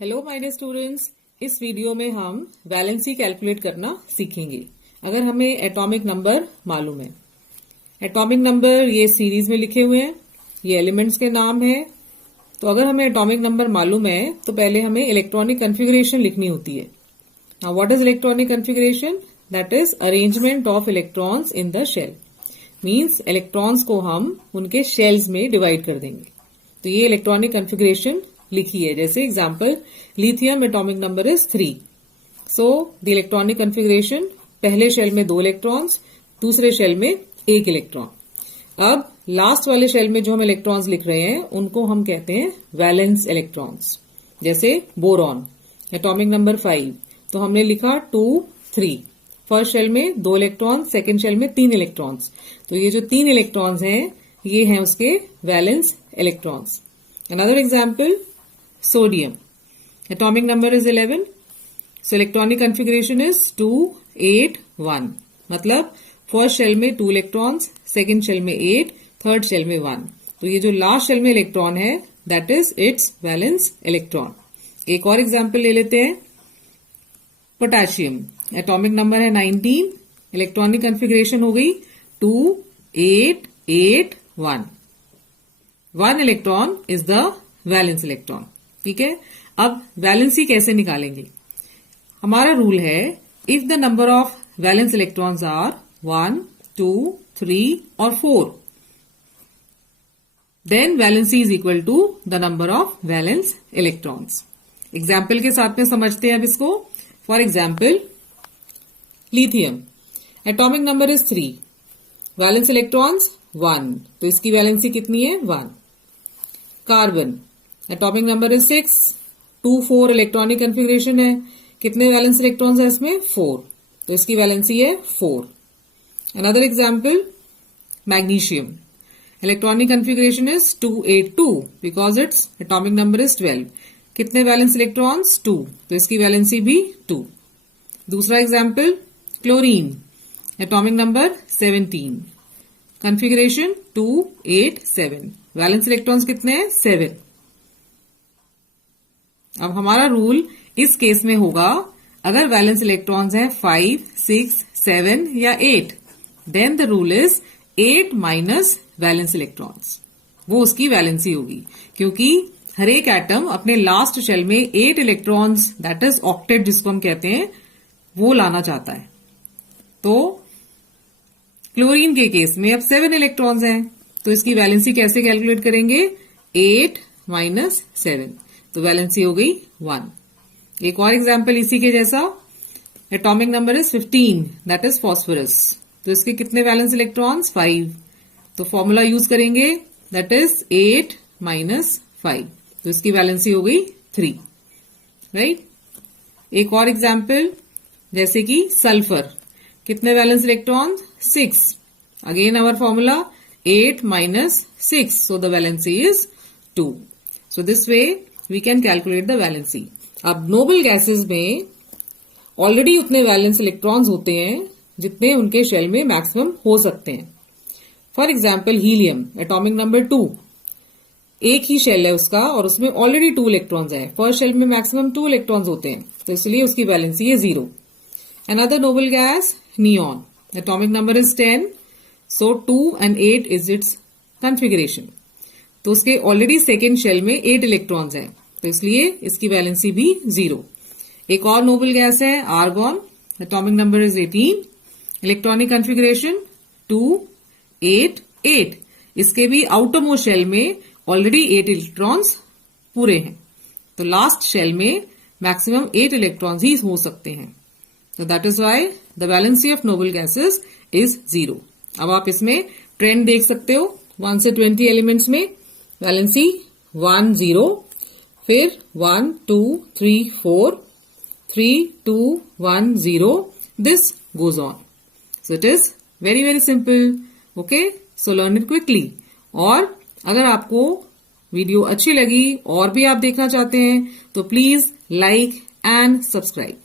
Hello my dear students, इस video में हम वैलेंसी कैलकुलेट करना सीखेंगे। अगर हमें एटॉमिक नंबर मालूम है, एटॉमिक नंबर ये सीरीज में लिखे हुए हैं, ये एलिमेंट्स के नाम है। तो अगर हमें एटॉमिक नंबर मालूम है तो पहले हमें इलेक्ट्रॉनिक कन्फिगरेशन लिखनी होती है। Now what is electronic configuration? That is arrangement of electrons in the shell. Means electrons को हम उनके शेल्स में डिवाइड कर देंगे। तो ये इलेक्ट्रॉनिक कन्फिगरेशन लिखी है। जैसे example, lithium atomic number is 3। So the electronic configuration, पहले शेल में 2 इलेक्ट्रॉन्स, दूसरे शेल में 1 इलेक्ट्रॉन। अब लास्ट वाले शेल में जो हम इलेक्ट्रॉन्स लिख रहे हैं उनको हम कहते हैं वैलेंस इलेक्ट्रॉन्स। जैसे बोरॉन एटॉमिक नंबर 5, तो हमने लिखा 2, 3। फर्स्ट शेल में 2 इलेक्ट्रॉन्स, सेकेंड शेल में 3 इलेक्ट्रॉन्स। तो ये जो 3 इलेक्ट्रॉन्स हैं ये हैं उसके valence electrons. Another example, sodium atomic number is 11, so electronic configuration is 2, 8, 1। मतलब फर्स्ट शेल में 2 इलेक्ट्रॉन्स, सेकेंड शेल में 8, थर्ड शेल में 1। तो ये जो लास्ट शेल में इलेक्ट्रॉन है that is it's valence electron. एक और एग्जाम्पल ले लेते हैं, पोटेशियम एटॉमिक नंबर है 19, इलेक्ट्रॉनिक कन्फिग्रेशन हो गई 2, 8, 8, 1। 1 electron is the valence electron. ठीक है, अब वैलेंसी कैसे निकालेंगे? हमारा रूल है, if the number of valence electrons are 1, 2, 3 और 4, then valency is equal to the number of valence electrons. Example के साथ में समझते हैं अब इसको। For example, lithium atomic number is 3, valence electrons 1, तो इसकी वैलेंसी कितनी है? 1। Carbon atomic number is 6, 2, 4 electronic configuration है, कितने वैलेंस इलेक्ट्रॉन्स है इसमें? 4, तो इसकी वैलेंसी है 4। Another example, magnesium electronic configuration is 282 because its atomic number is 12, कितने वैलेंस इलेक्ट्रॉन्स? 2, तो इसकी वैलेंसी भी 2। दूसरा example, chlorine atomic number 17, configuration 287, valence electrons कितने हैं? 7। अब हमारा रूल इस केस में होगा, अगर वैलेंस इलेक्ट्रॉन्स हैं 5, 6, 7 या 8, then the rule is 8 minus valence electrons, वो उसकी वैलेंसी होगी। क्योंकि हर एक एटम अपने लास्ट शेल में 8 इलेक्ट्रॉन्स, दैट इज ऑक्टेट जिसको हम कहते हैं, वो लाना चाहता है। तो क्लोरीन के केस में अब 7 इलेक्ट्रॉन्स हैं, तो इसकी वैलेंसी कैसे कैलकुलेट करेंगे? 8 माइनस 7, तो वैलेंसी हो गई 1। एक और एग्जाम्पल इसी के जैसा, atomic number is 15, that is phosphorus, तो इसके कितने वैलेंस इलेक्ट्रॉन्स? 5, तो फॉर्मूला यूज करेंगे, दैट इज 8 माइनस 5, तो इसकी वैलेंसी हो गई 3। राइट। एक और एग्जाम्पल, जैसे कि सल्फर, कितने valence electrons? 6, again our formula 8 minus 6, so the valency is 2. So this way we can calculate the valency. अब नोबल गैसेस में ऑलरेडी उतने वैलेंस इलेक्ट्रॉन्स होते हैं जितने उनके शेल में मैक्सिमम हो सकते हैं। For example, helium atomic number 2, एक ही शेल है उसका और उसमें ऑलरेडी 2 इलेक्ट्रॉन्स हैं। फर्स्ट शेल में मैक्सिमम 2 इलेक्ट्रॉन्स होते हैं, तो इसलिए उसकी वैलेंसी है 0। Another noble gas, neon atomic number is 10, so 2 and 8 is it's configuration, तो उसके ऑलरेडी सेकेंड शेल में 8 इलेक्ट्रॉन्स हैं, तो इसलिए इसकी वैलेंसी भी 0। एक और नोबल गैस है argon atomic number is 18, electronic configuration 2, 8, 8, इसके भी आउटर मोस्ट शेल में ऑलरेडी 8 इलेक्ट्रॉन्स पूरे हैं, तो लास्ट शेल में मैक्सिमम 8 इलेक्ट्रॉन्स ही हो सकते हैं, तो that is why the valency of noble gases is 0। अब आप इसमें ट्रेंड देख सकते हो, 1 से 20 एलिमेंट्स में वैलेंसी 1, 0, फिर 1, 2, 3, 4, 3, 2, 1, 0, this goes on. So it is very very simple. Okay, so learn it quickly. और अगर आपको वीडियो अच्छी लगी और भी आप देखना चाहते हैं तो प्लीज लाइक एंड सब्सक्राइब।